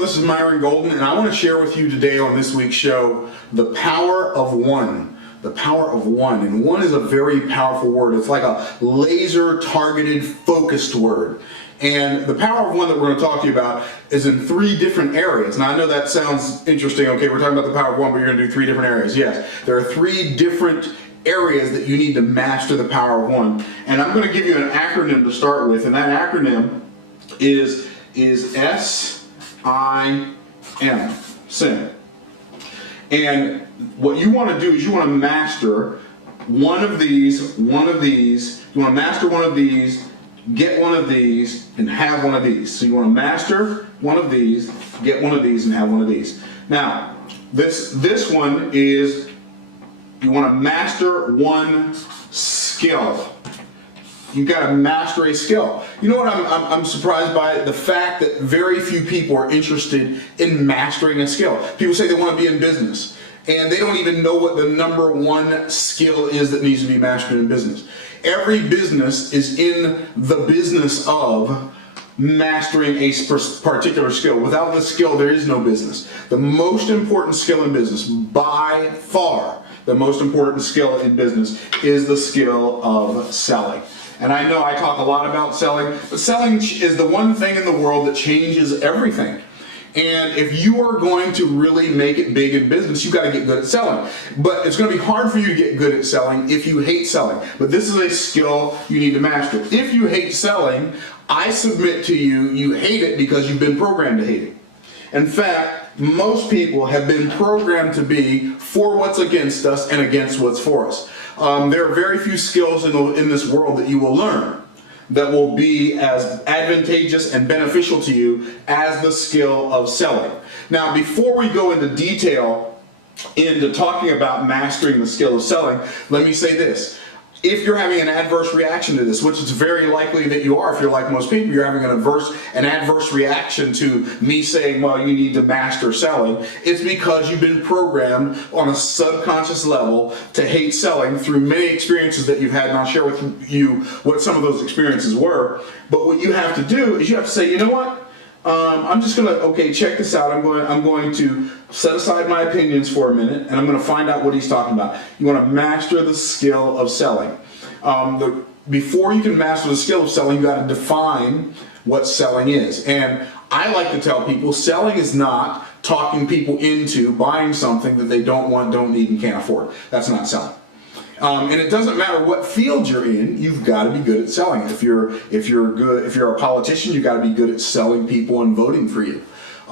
Hello, this is Myron Golden, and I want to share with you today on this week's show the power of one. The power of one. And one is a very powerful word. It's like a laser targeted, focused word. And the power of one that we're going to talk to you about is in 3 different areas. Now, I know that sounds interesting. Okay, we're talking about the power of one, but you're going to do 3 different areas. Yes, there are 3 different areas that you need to master the power of one. And I'm going to give you an acronym to start with, and that acronym is S-I-M, SIM. And what you want to do is you want to master one of these, you want to master one of these, get one of these, and have one of these. So you want to master one of these, get one of these, and have one of these. Now, this one is, you want to master one skill. You've got to master a skill. You know what I'm surprised by? The fact that very few people are interested in mastering a skill. People say they want to be in business, and they don't even know what the #1 skill is that needs to be mastered in business. Every business is in the business of mastering a particular skill. Without the skill, there is no business. The most important skill in business, by far, the most important skill in business is the skill of selling. And I know I talk a lot about selling, but selling is the one thing in the world that changes everything. And if you are going to really make it big in business, you've got to get good at selling. But it's going to be hard for you to get good at selling if you hate selling. But this is a skill you need to master. If you hate selling, I submit to you, you hate it because you've been programmed to hate it. In fact, most people have been programmed to be for what's against us and against what's for us. There are very few skills in this world that you will learn that will be as advantageous and beneficial to you as the skill of selling. Now, before we go into detail into talking about mastering the skill of selling, let me say this. If you're having an adverse reaction to this, which is very likely that you are, if you're like most people, you're having an adverse reaction to me saying, well, you need to master selling, it's because you've been programmed on a subconscious level to hate selling through many experiences that you've had, and I'll share with you what some of those experiences were. But what you have to do is you have to say, you know what? I'm just gonna, okay, check this out. I'm going to set aside my opinions for a minute, and I'm going to find out what he's talking about. You want to master the skill of selling. Before you can master the skill of selling, you got to define what selling is. And I like to tell people, selling is not talking people into buying something that they don't want, don't need, and can't afford. That's not selling. And it doesn't matter what field you're in, you've got to be good at selling. If you're a politician, you've got to be good at selling people and voting for you.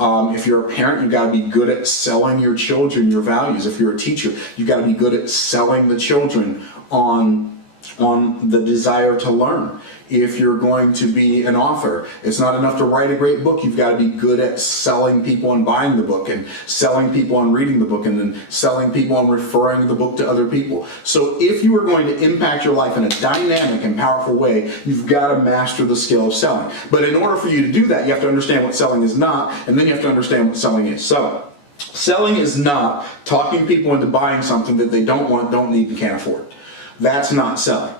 If you're a parent, you've got to be good at selling your children your values. If you're a teacher, you've got to be good at selling the children on the desire to learn. If you're going to be an author, it's not enough to write a great book. You've got to be good at selling people on buying the book, and selling people on reading the book, and then selling people on referring the book to other people. So if you are going to impact your life in a dynamic and powerful way, you've got to master the skill of selling. But in order for you to do that, you have to understand what selling is not, and then you have to understand what selling is. So selling is not talking people into buying something that they don't want, don't need, and can't afford. That's not selling.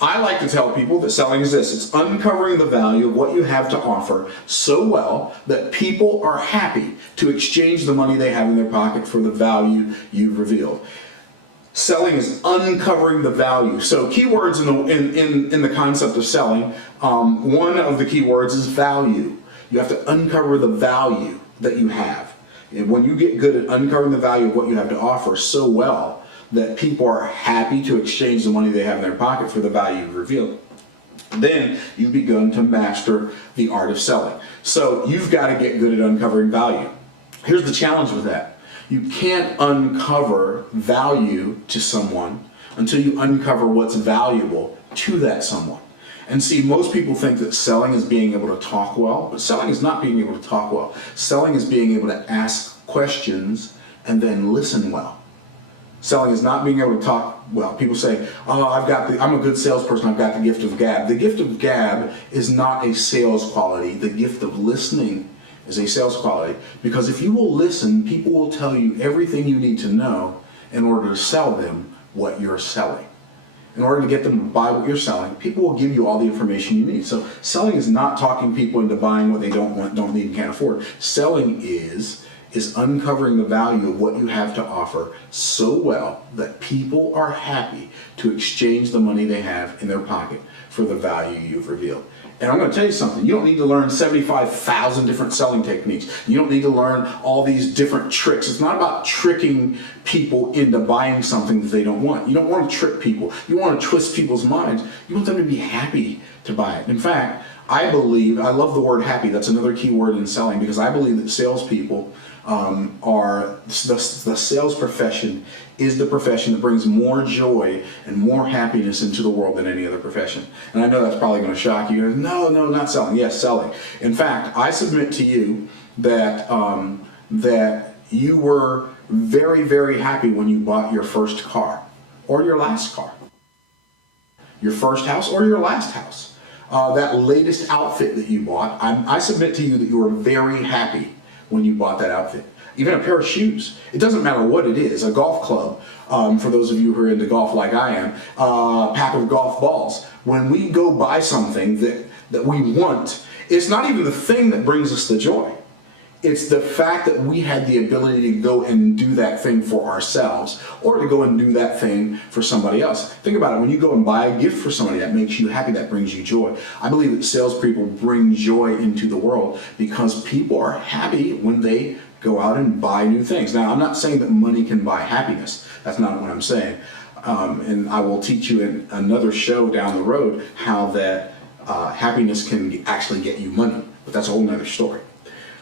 I like to tell people that selling is this. It's uncovering the value of what you have to offer so well that people are happy to exchange the money they have in their pocket for the value you've revealed. Selling is uncovering the value. So keywords in the concept of selling, one of the keywords is value. You have to uncover the value that you have. And when you get good at uncovering the value of what you have to offer so well that people are happy to exchange the money they have in their pocket for the value you've revealed, then you've begun to master the art of selling. So you've got to get good at uncovering value. Here's the challenge with that. You can't uncover value to someone until you uncover what's valuable to that someone. And see, most people think that selling is being able to talk well, but selling is not being able to talk well. Selling is being able to ask questions and then listen well. Selling is not being able to talk well. People say, oh, I'm a good salesperson, I've got the gift of gab. The gift of gab is not a sales quality. The gift of listening is a sales quality. Because if you will listen, people will tell you everything you need to know in order to sell them what you're selling. in order to get them to buy what you're selling, people will give you all the information you need. So selling is not talking people into buying what they don't want, don't need, and can't afford. Selling is uncovering the value of what you have to offer so well that people are happy to exchange the money they have in their pocket for the value you've revealed. And I'm going to tell you something, you don't need to learn 75,000 different selling techniques. You don't need to learn all these different tricks. It's not about tricking people into buying something that they don't want. You don't want to trick people. You want to twist people's minds. You want them to be happy to buy it. In fact, I love the word happy. That's another key word in selling, because I believe that salespeople the sales profession is the profession that brings more joy and more happiness into the world than any other profession. And I know that's probably going to shock you. No, not selling. Yes, selling. In fact, I submit to you that that you were very, very happy when you bought your first car or your last car, your first house or your last house. That latest outfit that you bought, I submit to you that you were very happy when you bought that outfit. Even a pair of shoes. It doesn't matter what it is. A golf club, for those of you who are into golf like I am, a pack of golf balls. When we go buy something that we want, it's not even the thing that brings us the joy. It's the fact that we had the ability to go and do that thing for ourselves, or to go and do that thing for somebody else. Think about it. When you go and buy a gift for somebody, that makes you happy, that brings you joy. I believe that salespeople bring joy into the world because people are happy when they go out and buy new things. Now, I'm not saying that money can buy happiness. That's not what I'm saying. And I will teach you in another show down the road how that happiness can actually get you money. But that's a whole nother story.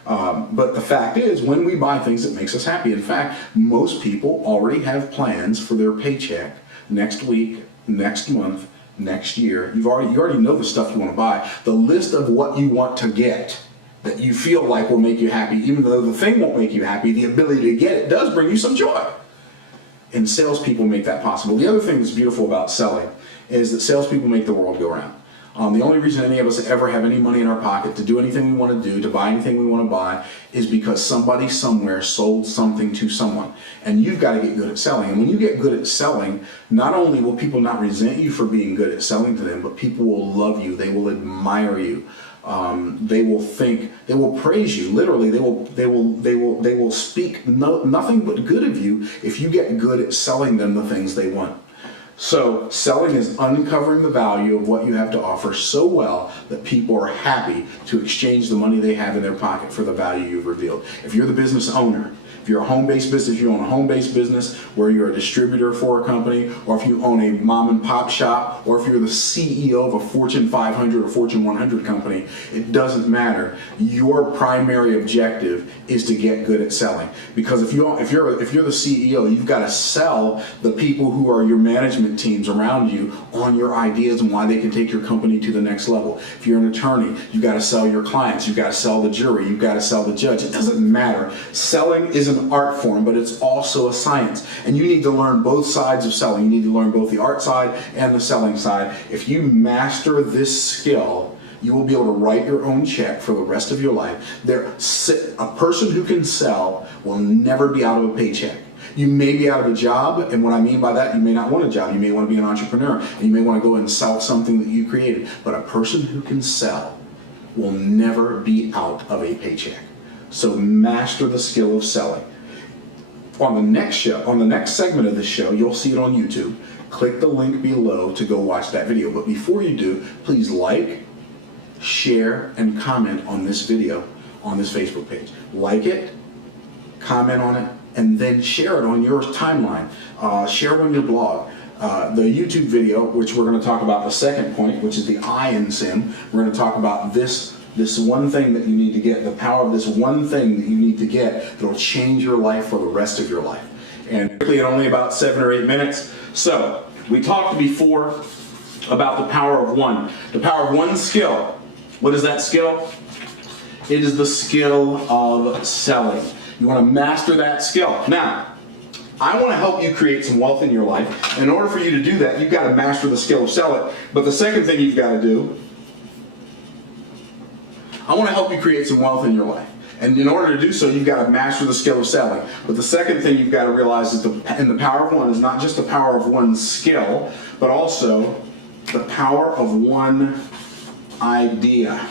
But the fact is, when we buy things, it makes us happy. In fact, most people already have plans for their paycheck next week, next month, next year. You already know the stuff you want to buy. The list of what you want to get that you feel like will make you happy, even though the thing won't make you happy, the ability to get it does bring you some joy. And salespeople make that possible. The other thing that's beautiful about selling is that salespeople make the world go round. The only reason any of us ever have any money in our pocket to do anything we want to do, to buy anything we want to buy, is because somebody somewhere sold something to someone. And you've got to get good at selling. And when you get good at selling, not only will people not resent you for being good at selling to them, but people will love you. They will admire you. They will praise you. Literally, they will speak nothing but good of you if you get good at selling them the things they want. So selling is uncovering the value of what you have to offer so well that people are happy to exchange the money they have in their pocket for the value you've revealed. If you're the business owner, if you're a home-based business, you own a home-based business where you're a distributor for a company, or if you own a mom and pop shop, or if you're the CEO of a Fortune 500 or Fortune 100 company, it doesn't matter. Your primary objective is to get good at selling. Because if you're the CEO, you've got to sell the people who are your management teams around you on your ideas and why they can take your company to the next level. If you're an attorney, you've got to sell your clients, you've got to sell the jury, you've got to sell the judge. It doesn't matter. Selling is an art form, but it's also a science. And you need to learn both sides of selling. You need to learn both the art side and the selling side. If you master this skill, you will be able to write your own check for the rest of your life. A person who can sell will never be out of a paycheck. You may be out of a job, and what I mean by that, you may not want a job. You may want to be an entrepreneur, and you may want to go and sell something that you created. But a person who can sell will never be out of a paycheck. So master the skill of selling. On the next segment of this show, you'll see it on YouTube. Click the link below to go watch that video. But before you do, please like, share, and comment on this video on this Facebook page. Like it, comment on it, and then share it on your timeline. Share it on your blog. The YouTube video, which we're going to talk about the second point, which is the I in SIM. We're going to talk about this one thing that you need to get, the power of this one thing that you need to get that will change your life for the rest of your life. And quickly, in only about 7 or 8 minutes. So, we talked before about the power of one. The power of one skill. What is that skill? It is the skill of selling. You want to master that skill. Now, I want to help you create some wealth in your life. In order for you to do that, you've got to master the skill of selling. But the second thing you've got to do, I want to help you create some wealth in your life. And in order to do so, you've got to master the skill of selling. But the second thing you've got to realize is the power of one is not just the power of one skill, but also the power of one idea.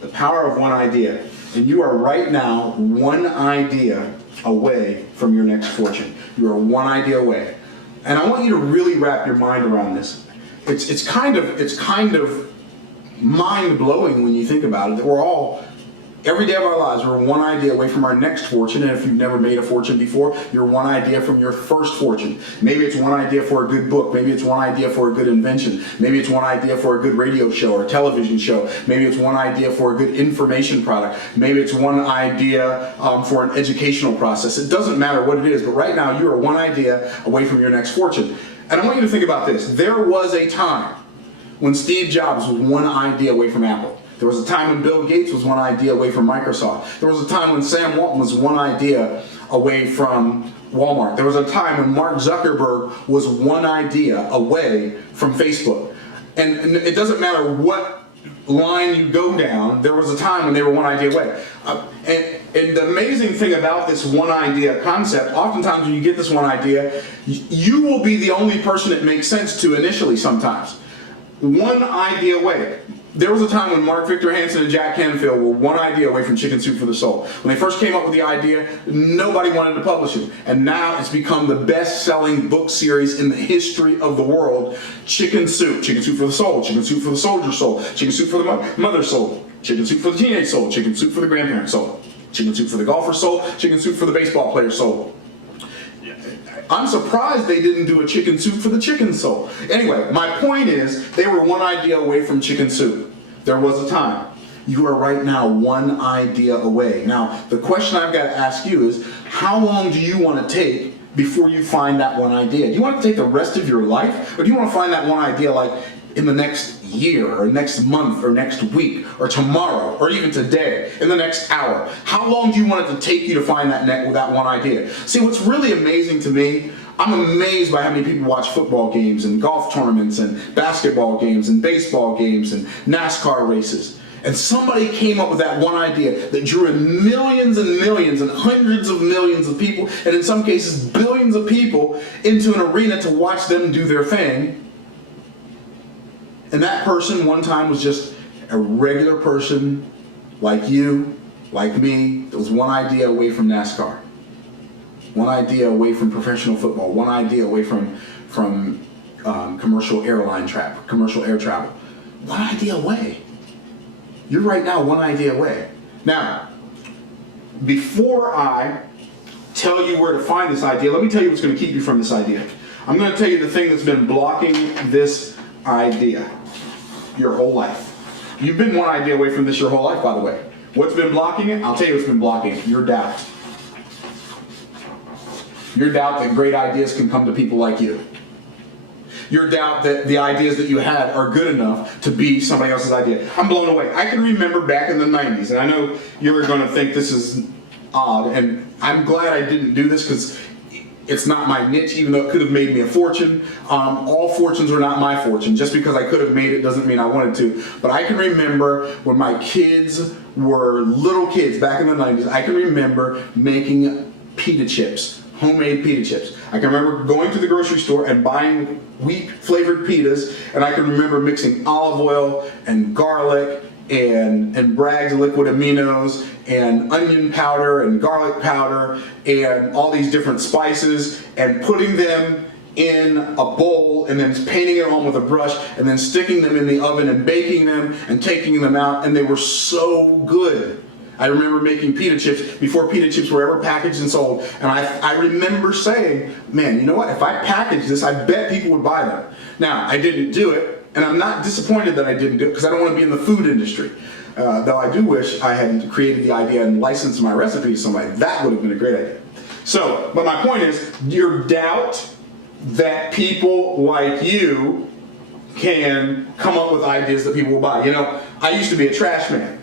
The power of one idea. And you are right now one idea away from your next fortune. You are one idea away. And I want you to really wrap your mind around this. It's kind of mind-blowing when you think about it, that we're all, every day of our lives, we're one idea away from our next fortune. And if you've never made a fortune before, you're one idea from your first fortune. Maybe it's one idea for a good book. Maybe it's one idea for a good invention. Maybe it's one idea for a good radio show or television show. Maybe it's one idea for a good information product. Maybe it's one idea for an educational process. It doesn't matter what it is, but right now you are one idea away from your next fortune. And I want you to think about this. There was a time when Steve Jobs was one idea away from Apple. There was a time when Bill Gates was one idea away from Microsoft. There was a time when Sam Walton was one idea away from Walmart. There was a time when Mark Zuckerberg was one idea away from Facebook. And it doesn't matter what line you go down, there was a time when they were one idea away. And the amazing thing about this one idea concept, oftentimes when you get this one idea, you will be the only person it makes sense to initially sometimes. One idea away. There was a time when Mark Victor Hansen and Jack Canfield were one idea away from Chicken Soup for the Soul. When they first came up with the idea, nobody wanted to publish it. And now it's become the best-selling book series in the history of the world. Chicken Soup. Chicken Soup for the Soul. Chicken Soup for the Soldier's Soul. Chicken Soup for the Mother's Soul. Chicken Soup for the Teenage Soul. Chicken Soup for the Grandparent's Soul. Chicken Soup for the Golfer's Soul. Chicken Soup for the Baseball Player's Soul. I'm surprised they didn't do a Chicken Soup for the Chicken Soul. Anyway, my point is, they were one idea away from Chicken Soup. There was a time. You are right now one idea away. Now, the question I've got to ask you is, how long do you want to take before you find that one idea? Do you want to take the rest of your life? Or do you want to find that one idea like in the next year, or next month, or next week, or tomorrow, or even today, in the next hour? How long do you want it to take you to find that one idea? See, what's really amazing to me, I'm amazed by how many people watch football games and golf tournaments and basketball games and baseball games and NASCAR races. And somebody came up with that one idea that drew in millions and millions and hundreds of millions of people, and in some cases billions of people, into an arena to watch them do their thing. And that person one time was just a regular person like you, like me, that was one idea away from NASCAR. One idea away from professional football. One idea away from commercial air travel. One idea away. You're right now one idea away. Now, before I tell you where to find this idea, let me tell you what's going to keep you from this idea. I'm going to tell you the thing that's been blocking this idea your whole life. You've been one idea away from this your whole life, by the way. What's been blocking it? I'll tell you what's been blocking it. Your doubt. Your doubt that great ideas can come to people like you. Your doubt that the ideas that you had are good enough to be somebody else's idea. I'm blown away. I can remember back in the 90s, and I know you're going to think this is odd, and I'm glad I didn't do this because it's not my niche, even though it could have made me a fortune. All fortunes are not my fortune. Just because I could have made it doesn't mean I wanted to. But I can remember when my kids were little kids back in the 90s, I can remember making pita chips, homemade pita chips. I can remember going to the grocery store and buying wheat-flavored pitas, and I can remember mixing olive oil and garlic and Bragg's liquid aminos and onion powder and garlic powder and all these different spices, and putting them in a bowl and then painting it on with a brush and then sticking them in the oven and baking them and taking them out, and they were so good. I remember making pita chips before pita chips were ever packaged and sold, and I remember saying, man, you know what, if I package this, I bet people would buy them. Now, I didn't do it, and I'm not disappointed that I didn't do it because I don't want to be in the food industry. Though I do wish I had created the idea and licensed my recipe to somebody. That would have been a great idea. So, but my point is, your doubt that people like you can come up with ideas that people will buy. You know, I used to be a trash man.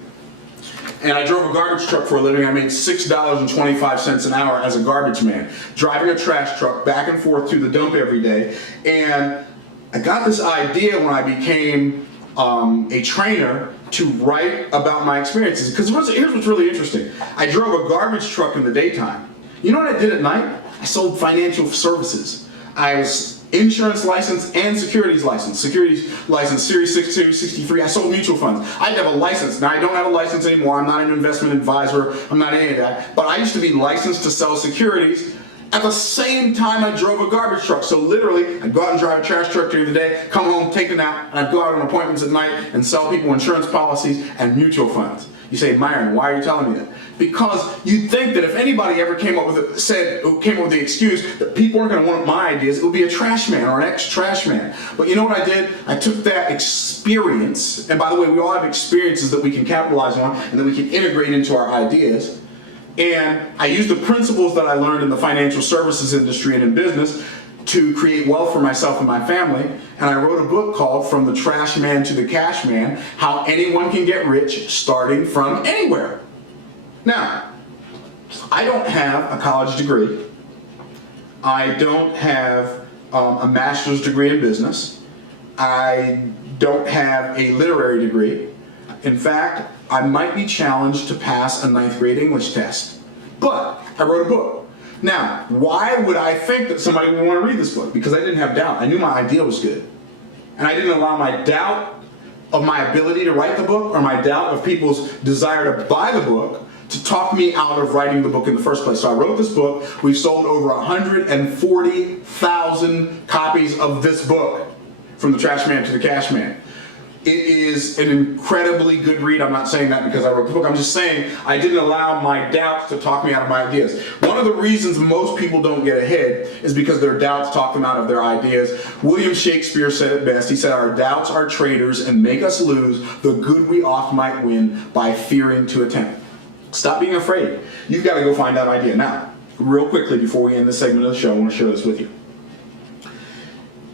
And I drove a garbage truck for a living. I made $6.25 an hour as a garbage man, driving a trash truck back and forth to the dump every day. And I got this idea when I became a trainer to write about my experiences. Because here's what's really interesting. I drove a garbage truck in the daytime. You know what I did at night? I sold financial services. I was insurance license and securities license. Securities license, Series 62, 63. I sold mutual funds. I have a license. Now I don't have a license anymore. I'm not an investment advisor. I'm not any of that. But I used to be licensed to sell securities at the same time I drove a garbage truck. So literally, I'd go out and drive a trash truck during the day, come home, take a nap, and I'd go out on appointments at night and sell people insurance policies and mutual funds. You say, Myron, why are you telling me that? Because you'd think that if anybody ever came up with the excuse that people aren't going to want my ideas, it would be a trash man or an ex-trash man. But you know what I did? I took that experience, and by the way, we all have experiences that we can capitalize on and that we can integrate into our ideas. And I used the principles that I learned in the financial services industry and in business to create wealth for myself and my family. And I wrote a book called From the Trash Man to the Cash Man, How Anyone Can Get Rich Starting From Anywhere. Now, I don't have a college degree. I don't have a master's degree in business. I don't have a literary degree. In fact, I might be challenged to pass a 9th grade English test. But I wrote a book. Now, why would I think that somebody would want to read this book? Because I didn't have doubt. I knew my idea was good. And I didn't allow my doubt of my ability to write the book or my doubt of people's desire to buy the book to talk me out of writing the book in the first place. So I wrote this book. We've sold over 140,000 copies of this book, From the Trash Man to the Cash Man. It is an incredibly good read. I'm not saying that because I wrote the book. I'm just saying I didn't allow my doubts to talk me out of my ideas. One of the reasons most people don't get ahead is because their doubts talk them out of their ideas. William Shakespeare said it best. He said, our doubts are traitors and make us lose the good we oft might win by fearing to attempt. Stop being afraid. You've got to go find that idea. Now, real quickly before we end this segment of the show, I want to share this with you.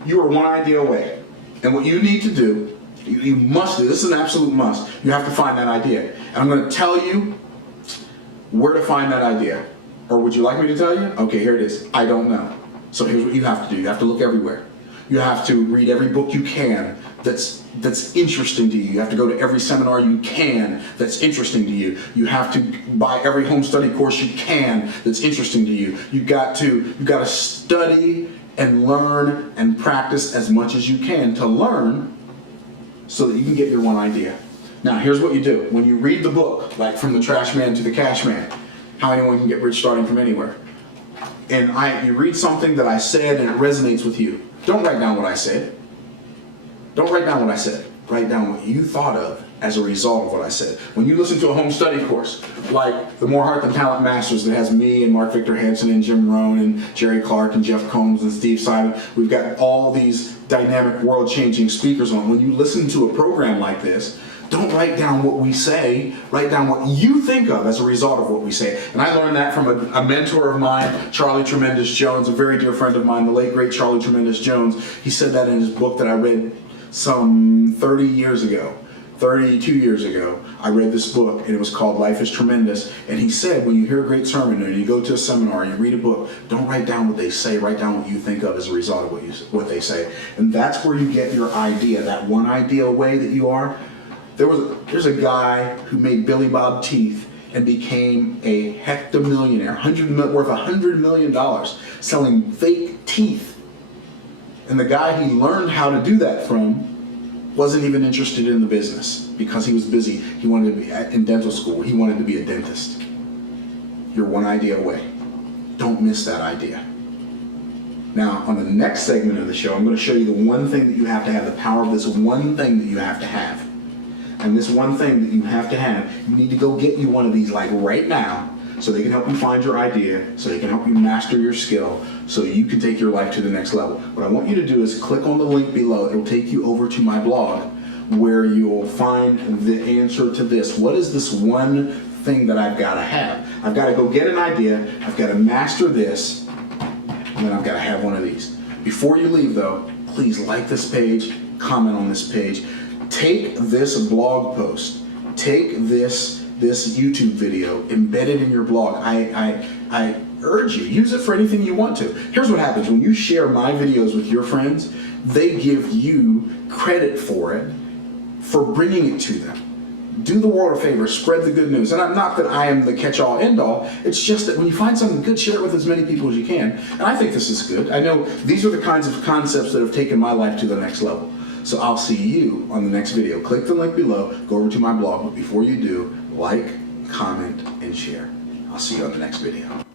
You are one idea away. And what you need to do, you must do, this is an absolute must, you have to find that idea. And I'm going to tell you where to find that idea. Or would you like me to tell you? Okay, here it is. I don't know. So here's what you have to do. You have to look everywhere. You have to read every book you can that's interesting to you. You have to go to every seminar you can that's interesting to you. You have to buy every home study course you can that's interesting to you. You've got to study and learn and practice as much as you can to learn so that you can get your one idea. Now, here's what you do. When you read the book, like From the Trash Man to the Cash Man, How Anyone Can Get Rich Starting From Anywhere, and you read something that I said and it resonates with you, don't write down what I said. Don't write down what I said. Write down what you thought of as a result of what I said. When you listen to a home study course, like the More Heart Than Talent Masters that has me and Mark Victor Hansen and Jim Rohn and Jerry Clark and Jeff Combs and Steve Simon, we've got all these dynamic world-changing speakers on. When you listen to a program like this, don't write down what we say, write down what you think of as a result of what we say. And I learned that from a mentor of mine, Charlie Tremendous Jones, a very dear friend of mine, the late great Charlie Tremendous Jones. He said that in his book that I read some 32 years ago. I read this book and it was called Life is Tremendous. And he said, when you hear a great sermon or you go to a seminar and you read a book, don't write down what they say, write down what you think of as a result of what they say. And that's where you get your idea, that one idea away that you are. There's a guy who made Billy Bob teeth and became a hectamillionaire, worth $100 million, selling fake teeth. And the guy he learned how to do that from wasn't even interested in the business because he was busy. He wanted to be in dental school. He wanted to be a dentist. You're one idea away. Don't miss that idea. Now, on the next segment of the show, I'm going to show you the one thing that you have to have, the power of this one thing that you have to have. And this one thing that you have to have, you need to go get you one of these like right now so they can help you find your idea, so they can help you master your skill, so you can take your life to the next level. What I want you to do is click on the link below. It'll take you over to my blog where you'll find the answer to this. What is this one thing that I've got to have? I've got to go get an idea, I've got to master this, and then I've got to have one of these. Before you leave though, please like this page, comment on this page. Take this blog post, take this YouTube video, embed it in your blog. I urge you, use it for anything you want to. Here's what happens when you share my videos with your friends, they give you credit for it, for bringing it to them. do the world a favor, spread the good news. And not that I am the catch-all, end-all, it's just that when you find something good, share it with as many people as you can. And I think this is good. I know these are the kinds of concepts that have taken my life to the next level. So I'll see you on the next video. Click the link below, go over to my blog, but before you do, like, comment, and share. I'll see you on the next video.